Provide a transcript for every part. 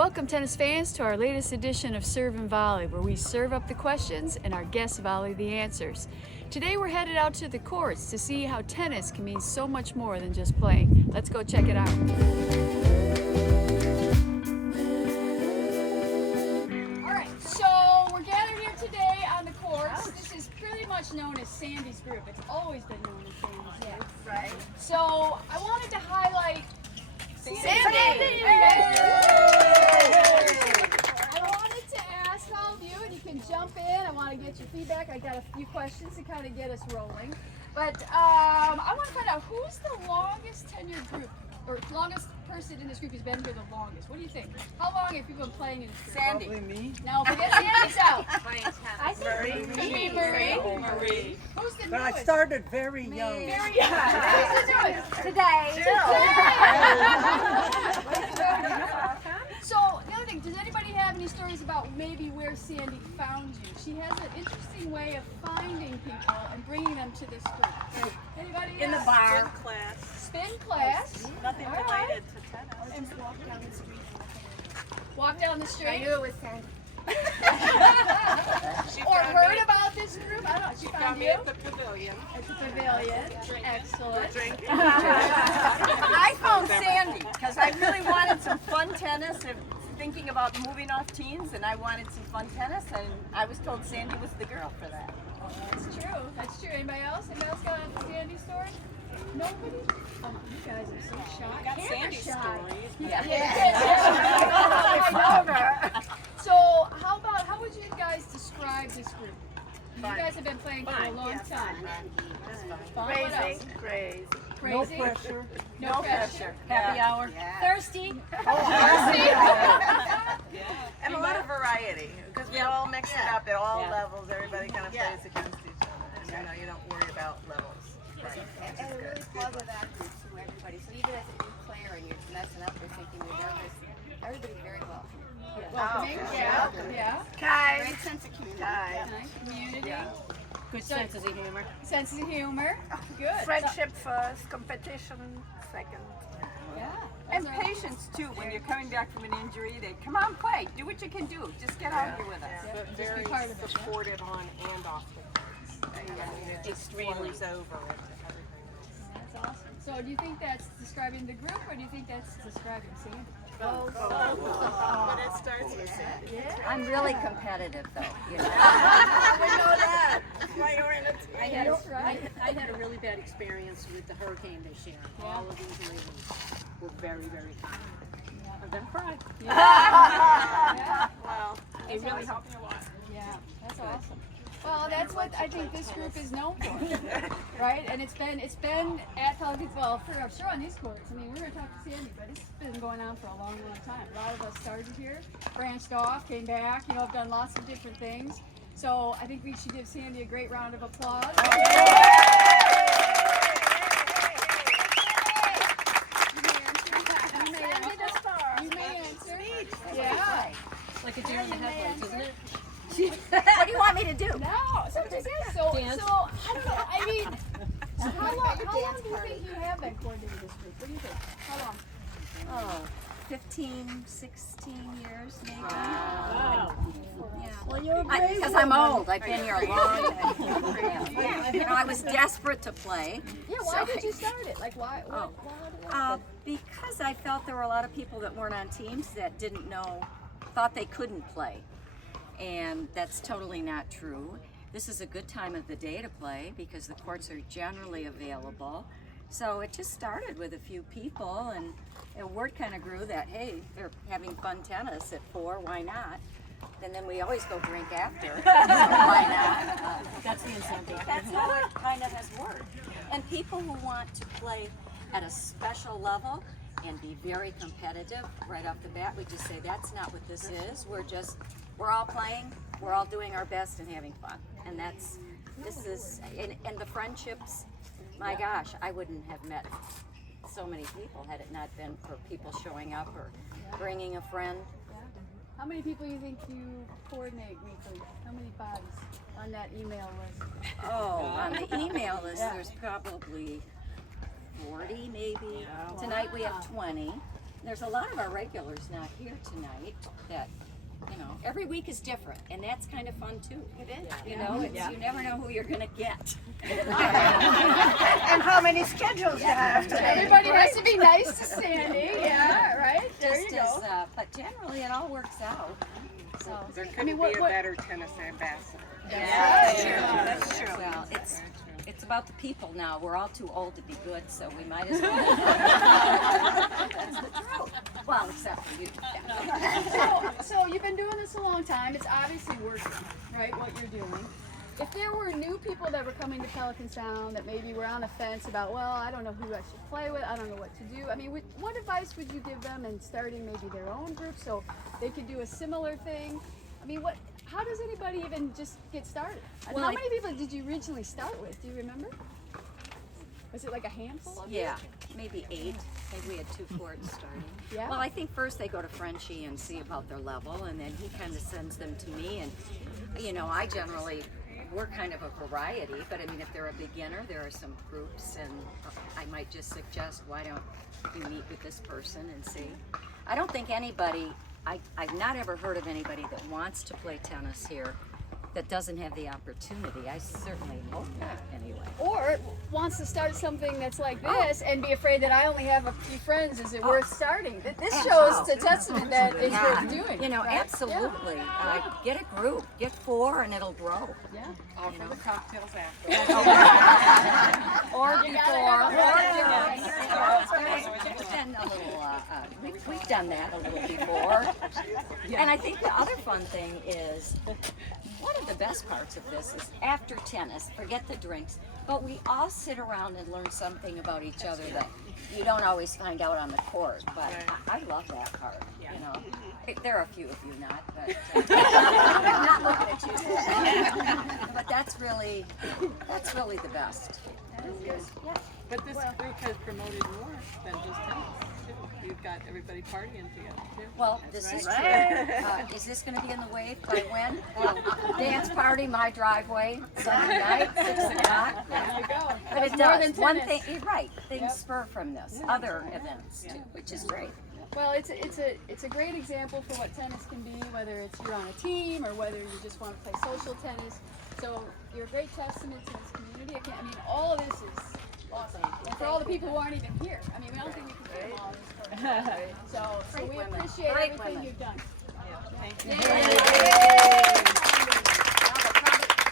Welcome, tennis fans, to our latest edition of Serve and Volley, where we serve up the questions and our guests volley the answers. Today we're headed out to the courts to see how tennis can mean so much more than just playing. Let's go check it out. All right, so we're gathered here today on the courts. This is pretty much known as Sandy's group. It's always been known as Sandy's group. Right. So I wanted to highlight Sandy. I wanted to ask all of you, and you can jump in. I want to get your feedback. I got a few questions to kind of get us rolling. But I want to find out, who's the longest tenured group, or longest person in this group who's been here the longest? What do you think? How long have you been playing in this group? Sandy. Probably me. No, forget Sandy's out. I think Marie. Who's the But I newest? started very young. Very young. Who's the newest? today. So, the other thing, does anybody have any stories about maybe where Sandy found you? She has an interesting way of finding people and bringing them to this group. Anybody In the else? bar. Spin class. Nothing All right. related to tennis. And walk down the street. Walk down the street. I knew it was Sandy. Or heard about this group. I don't know. She found you at the pavilion. at the pavilion. Excellent. I found Sandy because I really wanted some fun tennis and thinking about moving off teams, and I wanted some fun tennis, and I was told Sandy was the girl for that. That's true. That's true. Anybody else? Anybody else got a Sandy story? Nobody? Oh, you guys are so shy. Got Camera Sandy's shy. stories. I know her. So, how would you guys describe this group? You guys have been playing for a long time. Fun. What else? Crazy. No Crazy? pressure. No pressure. Happy hour. Thirsty? And a lot of variety, because we all mix it up at all levels. Everybody kind of plays against each other. And you don't worry about levels. And a really positive attitude to everybody. So even as a new player and you're messing up or thinking you're nervous, everybody's very welcome. Welcoming? Yeah. Great sense of community. Nice. Community. Good sense of humor. Sense of humor. Good. Friendship first, competition second. Yeah. And patience too. When you're coming back from an injury, they come on, play. Do what you can do. Just get out here with us. But very part of it. supportive on and off the courts. And it just flows over into everything. That's awesome. So, do you think that's describing the group, or do you think that's describing Sandy? But it starts with Sandy. I'm really competitive though. You know? I had a really bad experience with the hurricane this year. All of these ladies were very, very kind. And then cried. Well, It really helped me a lot. Yeah, that's awesome. Well, that's what I think this group is known for, right? And it's been at Pelicans, well, for sure on these courts. I mean, we were talking to Sandy, but it's been going on for a long, long time. A lot of us started here, branched off, came back, have done lots of different things. So I think we should give Sandy a great round of applause. You may answer. Yeah. Like a deer in the headlights, isn't it? What do you want me to do? No, so I don't know. I mean, how long do you think you have been coordinating this group? What do you think? How long? Oh, 15, 16 years maybe. Wow. Yeah. Well, you're Because I'm old. I've been here a long time. I was desperate to play. Yeah, why did you start it? Like, why? Because I felt there were a lot of people that weren't on teams that didn't know, thought they couldn't play. And that's totally not true. This is a good time of the day to play because the courts are generally available. So it just started with a few people, and a word kind of grew that, hey, they're having fun tennis at 4, why not? And then we always go drink after. Why not? That's the incentive. That's how it kind of has worked. And people who want to play at a special level and be very competitive right off the bat, we just say that's not what this is. We're all playing, we're all doing our best and having fun. And and the friendships, my gosh, I wouldn't have met so many people had it not been for people showing up or bringing a friend. How many people do you think you coordinate weekly? How many bodies on that email list? Oh, on the email list, there's probably 40 maybe. Tonight we have 20. there's a lot of our regulars not here tonight that, you know, every week is different, and that's kind of fun too. It is. You know, it's, you never know who you're gonna get. And how many schedules you have today. Everybody has to be nice to Sandy, yeah, right? There Just you go. as, but generally it all works out. So, There couldn't what- be a what- better tennis ambassador. That's true. well, it's about the people now. We're all too old to be good, so we might as well. That's the truth. Well, except for you. So you've been doing this a long time. It's obviously working, right? What you're doing. If there were new people that were coming to Pelican Sound that maybe were on the fence about, well, I don't know who I should play with, I don't know what to do. I mean, what advice would you give them in starting maybe their own group so they could do a similar thing? I mean, how does anybody even just get started? And Well, how many people did you originally start with? Do you remember? Was it like a handful of you? Yeah, maybe 8. Maybe we had 2 chords starting. Yeah. Well, I think first they go to Frenchie and see about their level, and then he kind of sends them to me. And you know, we're kind of a variety, but I mean, if they're a beginner, there are some groups, and I might just suggest, why don't you meet with this person and see. I don't think anybody, I've not ever heard of anybody that wants to play tennis here that doesn't have the opportunity. I certainly hope not, anyway. Or wants to start something that's like this and be afraid that I only have a few friends. Is it worth starting? This shows a testament that it's worth doing. You know, right? absolutely. Get a group, get 4, and it'll grow. Yeah. Offer the cocktails after. Or You gotta have we've done that a little before. And I think the other fun thing is, one of the best parts of this is after tennis, forget the drinks, but we all sit around and learn something about each other that you don't always find out on the court. But I love that part, you know. There are a few of you not, but I'm not looking at you. But that's really the best. Yeah. But this group has promoted more than just tennis, too. You've got everybody partying together, too. Well, this is true. Is this going to be in the wave by when? Dance party, my driveway, Sunday night, 6 o'clock. There you go. But it More does. than One tennis. thing, you're right. Things spur from this. Other events too, which is great. Well, it's a great example for what tennis can be, whether it's you're on a team or whether you just want to play social tennis. So you're a great testament to this community. I mean, all of this is awesome. And for all the people who aren't even here. I mean, we don't think we can do them all in this program. So we women. appreciate Great everything women. you've done. Thank you.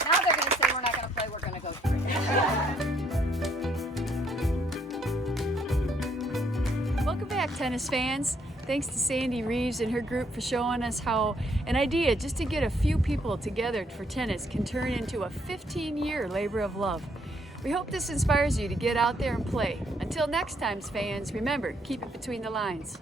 Now they're going to say we're not going to play. We're going to go drink. Welcome back, tennis fans. Thanks to Sandy Reeves and her group for showing us how an idea just to get a few people together for tennis can turn into a 15-year labor of love. We hope this inspires you to get out there and play. Until next time, fans, remember, keep it between the lines.